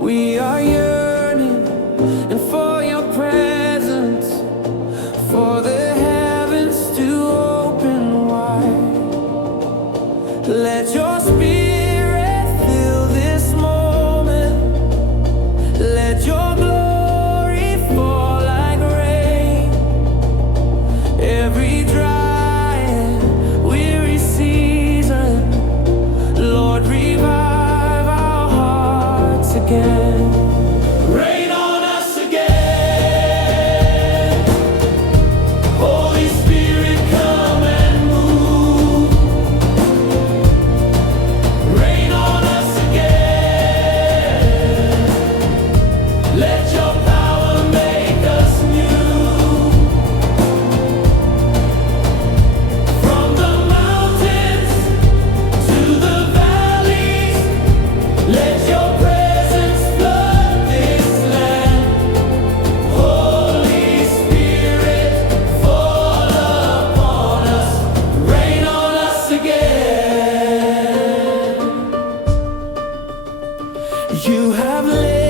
We are yearning and for your presence, for the heavens to open wide. Let your spirit fill this moment. Let your glory fall like rain. Every dry and weary season, Lord, revive our hearts again. Rain on us again. Holy Spirit, come and move. Rain on us again. Let your power make us new. From the mountains to the valleys, let your presence flood this land. Holy Spirit, fall upon us. Rain on us again. You have led